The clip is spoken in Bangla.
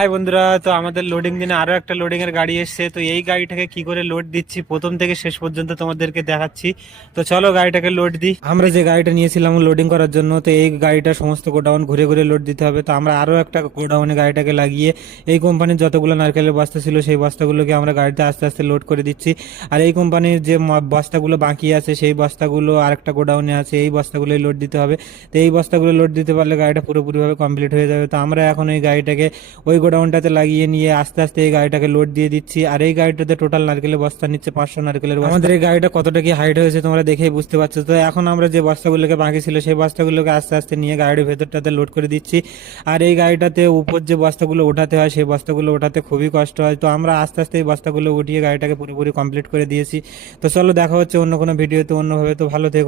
হাই বন্ধুরা, তো আমাদের লোডিং দিনে আরো একটা লোডিং এর গাড়ি এসেছে। তো এই গাড়িটাকে কি করে লোড দিচ্ছি প্রথম থেকে শেষ পর্যন্ত তোমাদেরকে দেখাচ্ছি। তো চলো গাড়িটাকে লোড দিই। আমরা যে গাড়িটা নিয়েছিলাম লোডিং করার জন্য, তো এই গাড়িটা সমস্ত গোডাউন ঘুরে ঘুরে লোড দিতে হবে। তো আমরা আরো একটা গোডাউনে গাড়িটাকে লাগিয়ে এই কোম্পানির যতগুলো নারকেলের বস্তা ছিল সেই বস্তাগুলোকে আমরা গাড়িতে আস্তে আস্তে লোড করে দিচ্ছি। আর এই কোম্পানির যে বস্তাগুলো বাকি আছে সেই বস্তাগুলো আরেকটা গোডাউনে আছে, এই বস্তাগুলোই লোড দিতে হবে। তো এই বস্তাগুলো লোড দিতে পারলে গাড়িটা পুরোপুরিভাবে কমপ্লিট হয়ে যাবে। তো আমরা এখন এই গাড়িটাকে ওই গোডাউনটাতে লাগিয়ে নিয়ে আস্তে আস্তে এই গাড়িটাকে লোড দিয়ে দিচ্ছি। আর এই গাড়িটাতে টোটাল নারকেলের বস্তা নিচ্ছে 500 নারকেলের বস্তা। আমাদের এই গাড়িটা কতটা কি হাইট হয়েছে তোমরা দেখেই বুঝতে পারছো। তো এখন আমরা যে বস্তাগুলোকে বাকি ছিল সেই বস্তাগুলোকে আস্তে আস্তে নিয়ে গাড়ির ভেতরটাতে লোড করে দিচ্ছি। আর এই গাড়িটাতে উপর যে বস্তাগুলো ওঠাতে হয় সেই বস্তাগুলো ওঠাতে খুবই কষ্ট হয়। তো আমরা আস্তে আস্তে এই বস্তাগুলো উঠিয়ে গাড়িটাকে পুরোপুরি কমপ্লিট করে দিয়েছি। তো চলো দেখা হচ্ছে অন্য কোনো ভিডিওতে অন্যভাবে। তো ভালো থেকো।